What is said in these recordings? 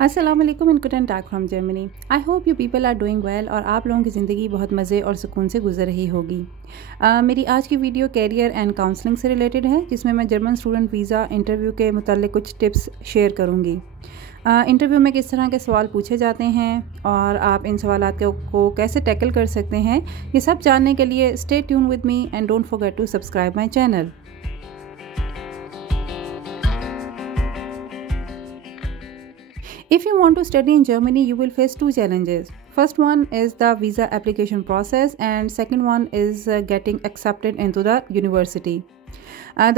अस्सलामुअलैकुम and good back from Germany. I hope you people are doing well और आप लोगों की ज़िंदगी बहुत मज़े और सुकून से गुजर रही होगी। मेरी आज की वीडियो कैरियर एंड काउंसलिंग से रिलेटेड है, जिसमें मैं जर्मन स्टूडेंट वीज़ा इंटरव्यू के मुताल्लिक कुछ टिप्स शेयर करूँगी। इंटरव्यू में किस तरह के सवाल पूछे जाते हैं और आप इन सवालात को कैसे टैकल कर सकते हैं, ये सब जानने के लिए stay tune with me and don't forget to subscribe my channel. If you want to study in Germany, you will face two challenges. First one is the visa application process and second one is getting accepted into the university.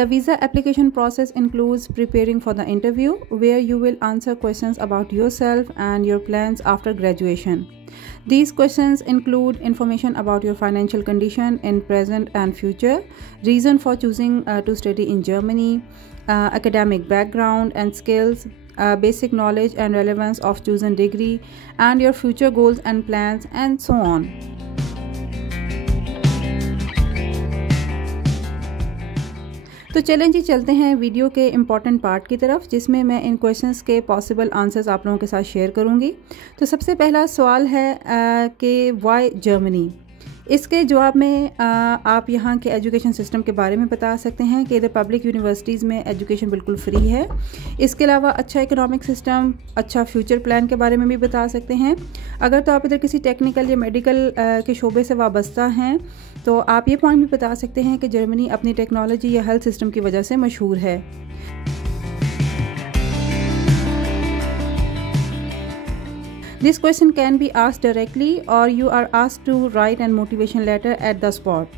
The visa application process includes preparing for the interview, where you will answer questions about yourself and your plans after graduation. These questions include information about your financial condition in present and future, reason for choosing to study in Germany, academic background and skills, basic knowledge and relevance of chosen degree, and your future goals and plans, and so on. तो चलें जी, चलते हैं video के important part की तरफ, जिसमें मैं इन questions के पॉसिबल आंसर्स आप लोगों के साथ शेयर करूंगी। तो सबसे पहला सवाल है कि वाई जर्मनी। इसके जवाब में आप यहाँ के एजुकेशन सिस्टम के बारे में बता सकते हैं कि इधर पब्लिक यूनिवर्सिटीज़ में एजुकेशन बिल्कुल फ्री है। इसके अलावा अच्छा इकोनॉमिक सिस्टम, अच्छा फ्यूचर प्लान के बारे में भी बता सकते हैं। अगर तो आप इधर किसी टेक्निकल या मेडिकल के शोबे से वाबस्ता हैं तो आप ये पॉइंट भी बता सकते हैं कि जर्मनी अपनी टेक्नोलॉजी या हेल्थ सिस्टम की वजह से मशहूर है। This question can be asked directly or you are asked to write a motivation letter at the spot.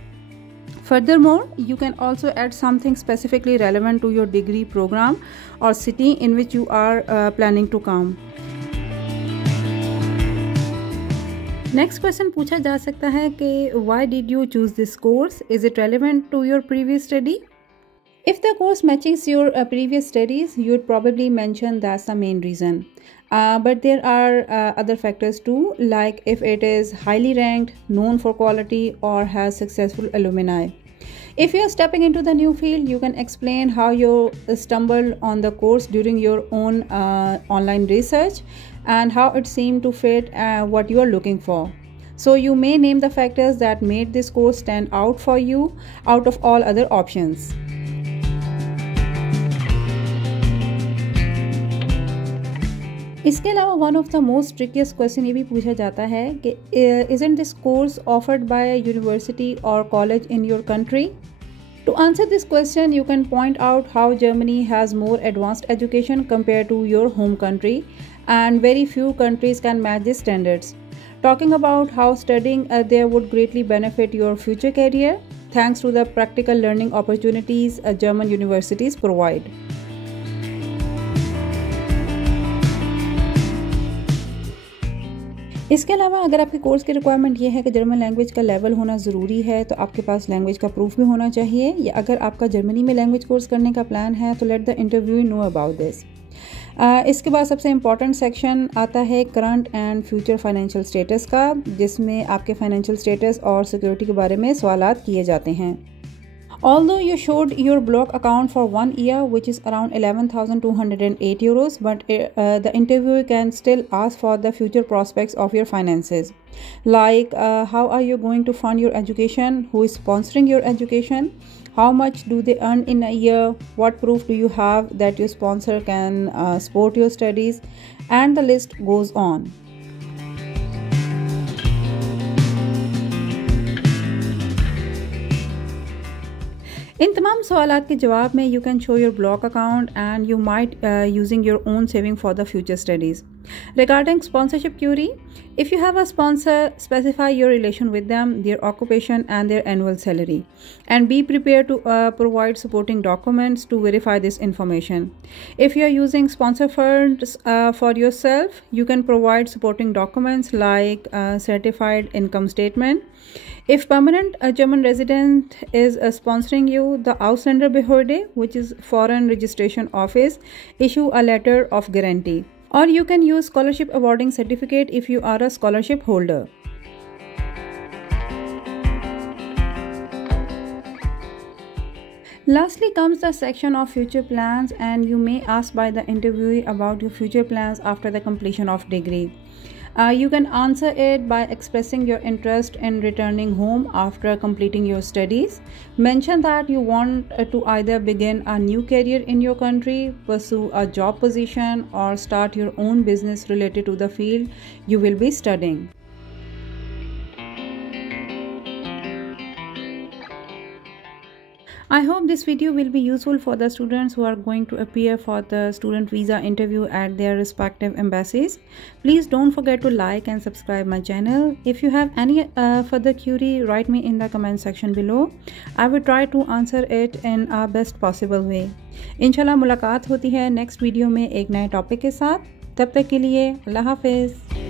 Furthermore, you can also add something specifically relevant to your degree program or city in which you are planning to come. Next question पूछा जा सकता है कि why did you choose this course? Is it relevant to your previous study? If the course matches your previous studies, you would probably mention that's the main reason. But there are other factors too, like if it is highly ranked, known for quality, or has successful alumni. If you are stepping into the new field, you can explain how you stumbled on the course during your own online research and how it seemed to fit what you are looking for. So you may name the factors that made this course stand out for you out of all other options. इसके अलावा one of the most ट्रिकीस्ट question ये भी पूछा जाता है कि isn't this course offered by a university or college in your country? To answer this question, you can point out how Germany has more advanced education compared to your home country, and very few countries can match these standards. Talking about how studying there would greatly benefit your future career thanks to the practical learning opportunities German universities provide. इसके अलावा अगर आपके course की requirement ये है कि German language का level होना ज़रूरी है, तो आपके पास लैंग्वेज का प्रूफ भी होना चाहिए। या अगर आपका जर्मनी में लैंग्वेज कोर्स करने का प्लान है तो let the interview know about this. इसके बाद सबसे इम्पॉर्टेंट सेक्शन आता है current and future financial status का, जिसमें आपके फाइनेंशियल स्टेटस और सिक्योरिटी के बारे में सवालात किए जाते हैं। Although you showed your block account for 1 year, which is around 11,208 euros, but the interviewer can still ask for the future prospects of your finances. Like how are you going to fund your education? Who is sponsoring your education? How much do they earn in a year? What proof do you have that your sponsor can support your studies? And the list goes on. इन तमाम सवालात के जवाब में you can show your block account and you might using your own saving for the future studies. Regarding sponsorship query, if you have a sponsor, specify your relation with them, their occupation and their annual salary, and be prepared to provide supporting documents to verify this information. If you are using sponsor funds for yourself, you can provide supporting documents like certified income statement. If permanent German resident is sponsoring you, the Ausländerbehörde, which is foreign registration office, issue a letter of guarantee. Or you can use scholarship awarding certificate if you are a scholarship holder. Lastly comes the section of future plans, and you may ask by the interviewee about your future plans after the completion of degree. You can answer it by expressing your interest in returning home after completing your studies. Mention that you want to either begin a new career in your country, pursue a job position, or start your own business related to the field you will be studying. I hope this video will be useful for the students who are going to appear for the student visa interview at their respective embassies. Please don't forget to like and subscribe my channel. If you have any further query, write me in the comment section below. I will try to answer it in a best possible way. इंशाल्लाह मुलाकात होती है next video में एक नए topic के साथ. तब तक के लिए अल्लाह हाफिज़.